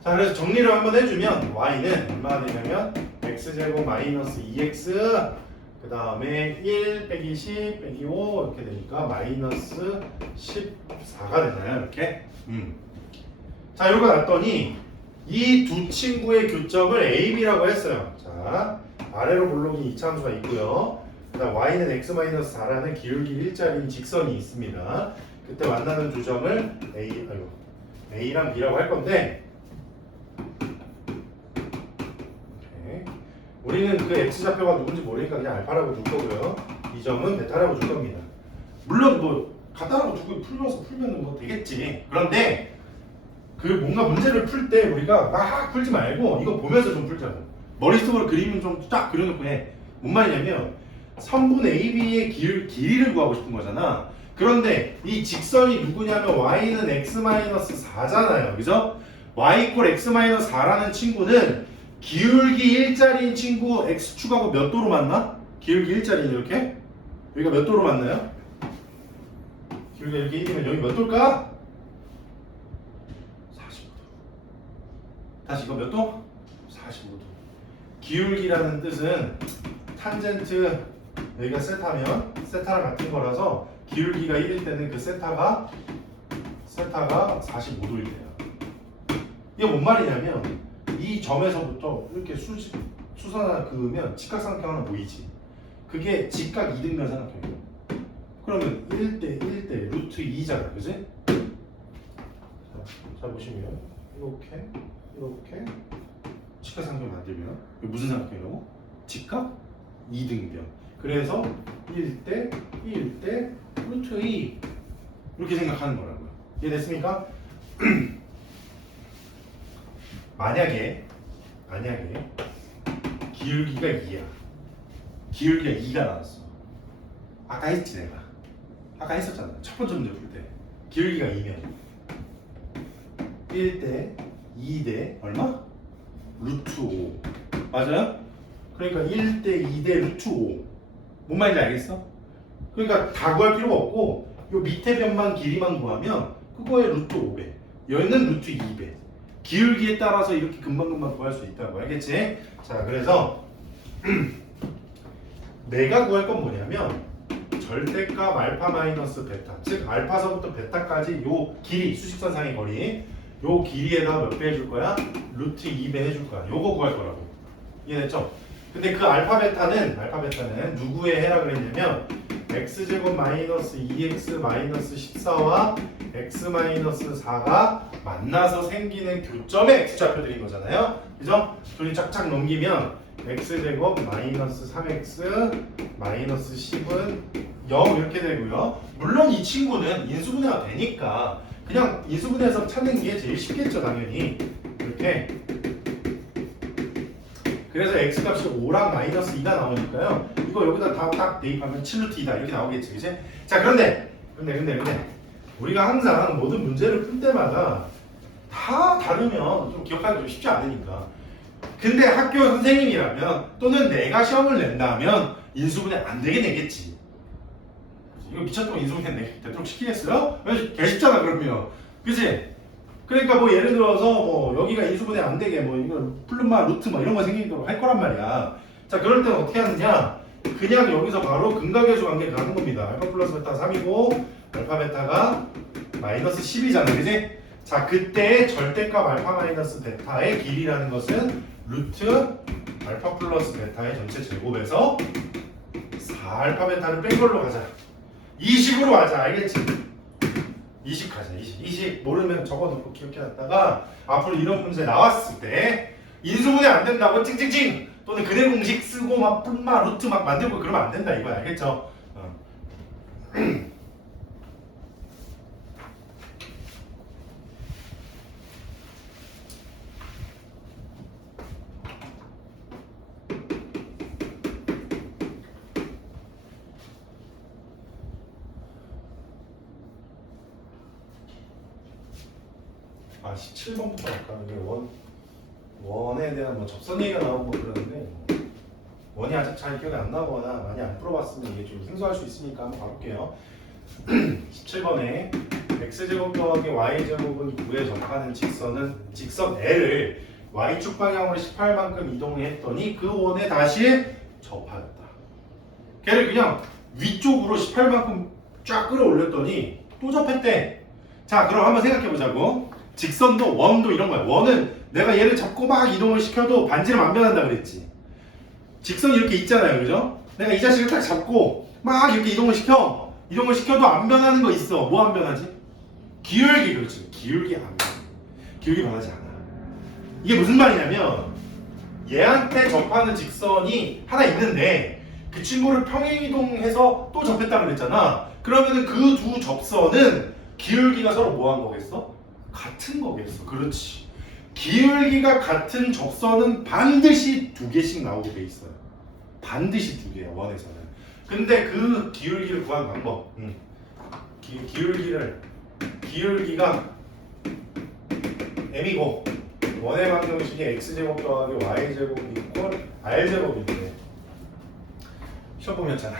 자, 그래서 정리를 한번 해주면 y는 얼마나 되냐면 x제곱 마이너스 2x 그 다음에 1 빼기 10 빼기 5 이렇게 되니까 마이너스 14가 되나요? 이렇게. 자, 이거 났더니 이 두 친구의 교점을 AB라고 했어요. 자, 아래로 볼록이 2차함수가 있고요. 그다음 y는 x-4라는 기울기 일자리인 직선이 있습니다. 그때 만나는 두 점을 A랑 B라고 할 건데 우리는 그 x좌표가 누군지 모르니까 그냥 알파라고 줄 거고요. 이 점은 베타라고 줄 겁니다. 물론 뭐 갖다라고 두고 풀면 뭐 되겠지. 그런데 그 뭔가 문제를 풀 때 우리가 막 풀지 말고 이거 보면서 좀 풀자고. 머릿속으로 그림은 좀 딱 그려놓고 해. 뭔 말이냐면 선분 AB의 길이를 구하고 싶은 거잖아. 그런데 이 직선이 누구냐면 y는 x-4잖아요. 그죠? y = x-4라는 친구는 기울기 일자리인 친구 x축하고 몇 도로 만나? 기울기 일자리는 이렇게? 여기가 몇 도로 만나요? 기울기가 이렇게 1이면 여기 몇 도일까? 45도. 다시 이거 몇 도? 45도. 기울기라는 뜻은 탄젠트 여기가 세타면 세타랑 같은 거라서 기울기가 1일 때는 그 세타가 45도일 때야. 이게 뭔 말이냐면 이 점에서부터 이렇게 수선하나 그으면 직각삼각형 하나 보이지. 그게 직각 이등변 삼각형이에요. 그러면 1대 1대 루트 2잖아, 그지? 자 보시면 이렇게 직각삼각형 만들면 이게 무슨 삼각형이라고? 직각 이등변. 그래서 1대 1대 루트 2 이렇게 생각하는 거라고요. 이해됐습니까? 만약에 기울기가 2야. 기울기가 2가 나왔어. 아까 했지 내가. 아까 했었잖아. 첫 번째 문제 풀 때. 기울기가 2면 1대 2대 얼마? 루트 5. 맞아요? 그러니까 1대 2대 루트 5. 뭔 말인지 알겠어? 그러니까 다 구할 필요가 없고 요 밑에 변만 길이만 구하면 그거의 루트 5배. 여기는 루트 2배. 기울기에 따라서 이렇게 금방금방 구할 수 있다고 알겠지? 자, 그래서 내가 구할 건 뭐냐면 절대값 알파 마이너스 베타, 즉 알파서부터 베타까지 요 길이, 수직선상의 거리, 요 길이에다가 몇 배 해줄 거야? 루트 2배 해줄 거야. 요거 구할 거라고. 이해됐죠? 근데 그 알파 베타는 누구에 해라 그랬냐면 x제곱 마이너스 2x 마이너스 14와 x 마이너스 4가 만나서 생기는 교점의 x좌표들인 거잖아요. 그죠? 둘이 쫙쫙 넘기면 x제곱 마이너스 3x 마이너스 10은 0 이렇게 되고요. 물론 이 친구는 인수분해가 되니까 그냥 인수분해에서 찾는 게 제일 쉽겠죠, 당연히. 이렇게. 그래서 x 값이 5랑 마이너스 2가 나오니까요. 이거 여기다 다 딱 대입하면 7루트 2다 이렇게 나오겠지, 그치? 자, 그런데 우리가 항상 모든 문제를 풀 때마다 다 다르면 좀 기억하기 좀 쉽지 않으니까. 근데 학교 선생님이라면 또는 내가 시험을 낸다면 인수분해 안 되게 내겠지. 이거 미쳤다고 인수분해 되도록 시키겠어요? 개 쉽잖아 그러면. 그치? 그러니까 뭐 예를 들어서 뭐 여기가 인수분해 안 되게 뭐 이거 플루마 루트 뭐 이런 거 생기도록 할 거란 말이야. 자, 그럴 때는 어떻게 하느냐? 그냥 여기서 바로 근각계수 관계 가는 겁니다. 알파 플러스 베타가 3이고 알파 베타가 마이너스 10이잖아, 그지? 자, 그때 절대값 알파 마이너스 베타의 길이라는 것은 루트 알파 플러스 베타의 전체 제곱에서 4알파 베타를 뺀 걸로 가자. 이 식으로 가자, 알겠지? 20 가자, 20 모르면 적어놓고 기억해놨다가 앞으로 이런 문제 나왔을 때 인수분해 안 된다고 찡찡찡 또는 그대 공식 쓰고 막 뿔마 루트 막 만들고 그러면 안 된다 이거 알겠죠? 아, 17번부터 할까? 이게 원에 대한 뭐 접선 얘기가 나오고 그러는데 원이 아직 잘 기억이 안 나거나 많이 안 풀어봤으면 이게 좀 생소할 수 있으니까 한번 가볼게요. 17번에 x제곱 더하기 y제곱은 9에 접하는 직선 L을 y축 방향으로 18만큼 이동했더니 그 원에 다시 접하였다. 걔를 그냥 위쪽으로 18만큼 쫙 끌어올렸더니 또 접했대. 자, 그럼 한번 생각해 보자고. 직선도 원도 이런 거야. 원은 내가 얘를 잡고 막 이동을 시켜도 반지름 안 변한다 그랬지. 직선이 이렇게 있잖아요, 그죠? 내가 이 자식을 딱 잡고 막 이렇게 이동을 시켜도 안 변하는 거 있어. 뭐 안 변하지? 기울기, 그렇지. 기울기 안 변해. 기울기 변하지 않아. 이게 무슨 말이냐면 얘한테 접하는 직선이 하나 있는데 그 친구를 평행이동해서 또 접했다 그랬잖아. 그러면은 그 두 접선은 기울기가 서로 뭐 한 거겠어? 같은 거겠어. 그렇지. 기울기가 같은 접선은 반드시 두 개씩 나오게 돼 있어요. 반드시 두 개야, 원에서는. 근데 그 기울기를 구하는 방법. 기울기가 m이고 원의 방정식이 x제곱 더하기 y제곱 이퀄 r제곱인데 시험 보면 했잖아.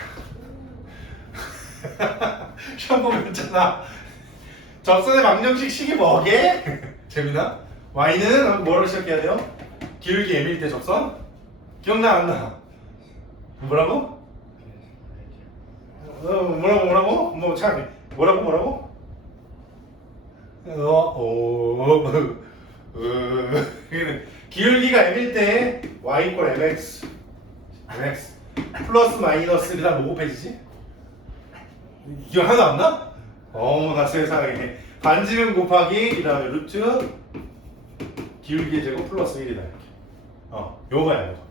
시험 보면 했잖아. 접선의 방정식 식이 뭐게? 재민아? y는 뭐로 시작해야 돼요? 기울기 m일 때 접선? 기억나 안 나? 뭐라고? 뭐라고? 뭐 참 뭐라고? 기울기가 m일 때 y 이퀄 mx 플러스 마이너스 그다음 뭐 곱해지지? 기억 하나도 안 나? 어머나 세상에. 반지름 곱하기 그다음에 루트 기울기의 제곱 플러스 1이다 이렇게. 요거야 이거.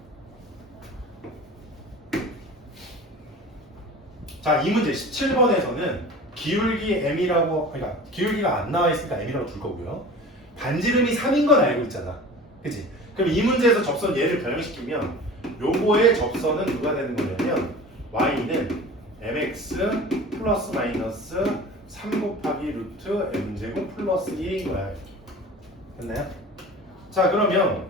자, 이 문제 17번에서는 기울기 m이라고, 그러니까 기울기가 안 나와 있으니까 m이라고 둘 거고요. 반지름이 3인 건 알고 있잖아. 그치? 그럼 이 문제에서 접선 얘를 변형시키면 요거의 접선은 누가 되는 거냐면 y는 mx 플러스 마이너스 3 곱하기 루트 m제곱 플러스 1인 거야. 됐나요? 자, 그러면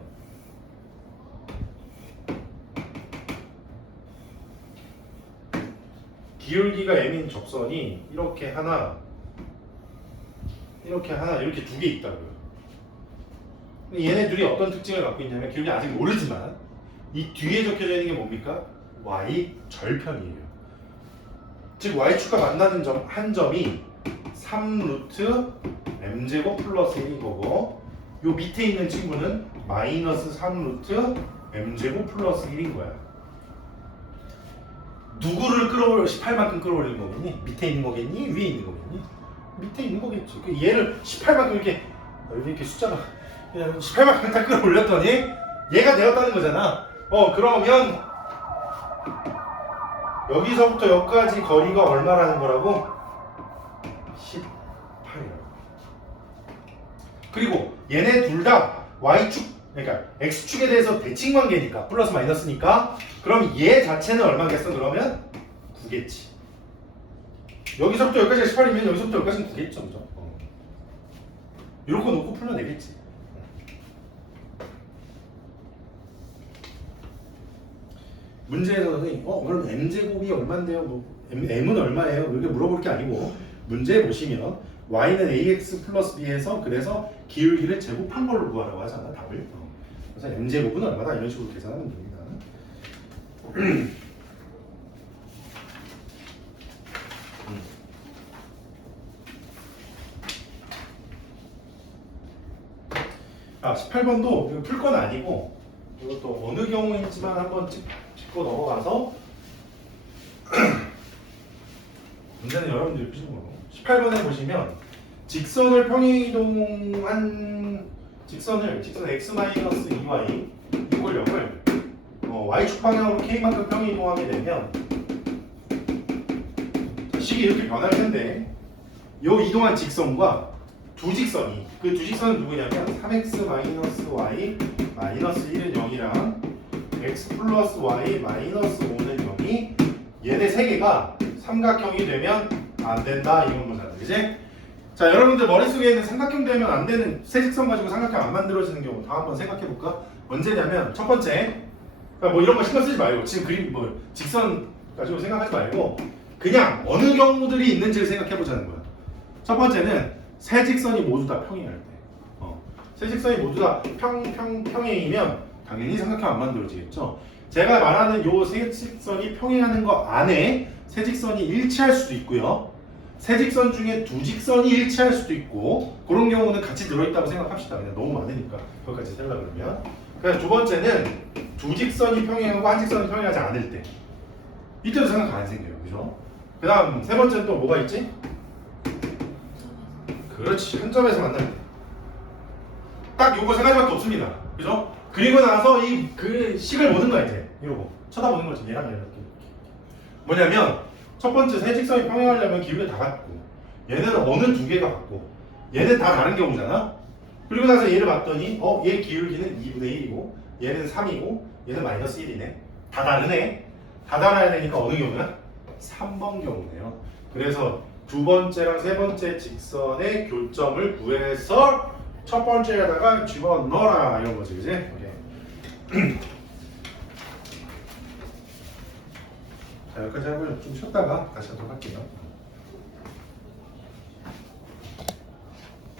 기울기가 m인 접선이 이렇게 하나 이렇게 두 개 있다고요. 얘네 둘이 어떤 특징을 갖고 있냐면 기울기 아직 모르지만 이 뒤에 적혀져 있는 게 뭡니까? y 절편이에요. 즉 y축과 만나는 한 점이 3 루트 m제곱 플러스 1인 거고 요 밑에 있는 친구는 마이너스 3 루트 m제곱 플러스 1인 거야. 누구를 18만큼 끌어올리는 거겠니? 밑에 있는 거겠니? 위에 있는 거겠니? 밑에 있는 거겠지. 얘를 18만큼 이렇게 숫자가 그냥 18만큼 딱 끌어올렸더니 얘가 되었다는 거잖아. 그러면 여기서부터 여기까지 거리가 얼마라는 거라고? 18이라고. 그리고 얘네 둘 다 y축 그러니까 x축에 대해서 대칭 관계니까 플러스 마이너스니까 그럼 얘 자체는 얼마겠어? 그러면 9겠지. 여기서부터 여기까지가 18이면 여기서부터 여기까지는 9겠죠. 그죠? 이렇게 놓고 풀어내겠지. 문제에서는 그럼 m제곱이 얼마인데요? 뭐 m은 얼마예요? 이렇게 물어볼 게 아니고 문제 보시면 y는 ax 플러스 b에서 그래서 기울기를 제곱한 걸로 구하라고 하잖아 답을. 그래서 m제곱은 얼마다 이런 식으로 계산하면 됩니다. 아 18번도 풀 건 아니고 이것도 어느 경우인지만 한번 짚고 넘어가서 문제는 여러분들이 푸시는 거고 18번에 보시면 직선을 평행이동한 직선 x-2y 이꼴 0을 y축 방향으로 k만큼 평행이동하게 되면 식이 이렇게 변할 텐데 이 이동한 직선과 두 직선이 그 두 직선은 누구냐면 3x-y 마이너스 1은 0이랑 x 플러스 y 마이너스 5는 0이 얘네 세 개가 삼각형이 되면 안 된다 이런 거잖아, 그지? 자, 여러분들 머릿속에 있는 삼각형 되면 안 되는 세 직선 가지고 삼각형 안 만들어지는 경우 다 한번 생각해 볼까? 언제냐면 첫 번째, 그러니까 뭐 이런 거 신경 쓰지 말고 지금 그림 뭐 직선 가지고 생각하지 말고 그냥 어느 경우들이 있는지를 생각해 보자는 거야. 첫 번째는 세 직선이 모두 다 평행할 때. 세 직선이 모두 다 평행이면 당연히 삼각형 안 만들어지겠죠. 제가 말하는 요 세 직선이 평행하는 거 안에 세 직선이 일치할 수도 있고요. 세 직선 중에 두 직선이 일치할 수도 있고 그런 경우는 같이 들어있다고 생각합시다. 그냥 너무 많으니까 그것까지 세려고 그러면. 그래서 두 번째는 두 직선이 평행하고 한 직선이 평행하지 않을 때. 이때도 삼각형 안 생겨요. 그죠? 그 다음 세 번째는 또 뭐가 있지? 그렇지. 한 점에서 만날 때. 딱 요거 세 가지밖에 없습니다. 그죠? 그리고 나서 그 식을 보는 거야 이제. 이러고 쳐다보는 거지. 얘랑 얘랑 이렇게. 뭐냐면 첫 번째 세 직선이 평행하려면 기울기가 다 같고 얘는 어느 두 개가 같고 얘는 다 다른 경우잖아. 그리고 나서 얘를 봤더니 얘 기울기는 2분의 1이고 얘는 3이고 얘는 마이너스 1이네. 다 다르네. 다 달아야 되니까 어느 경우야? 3번 경우네요. 그래서 두 번째랑 세 번째 직선의 교점을 구해서 첫 번째에다가 집어넣어라 이런 거지, 그지? 오케이. 자, 여기까지 하고 좀 쉬었다가 다시 하도록 할게요.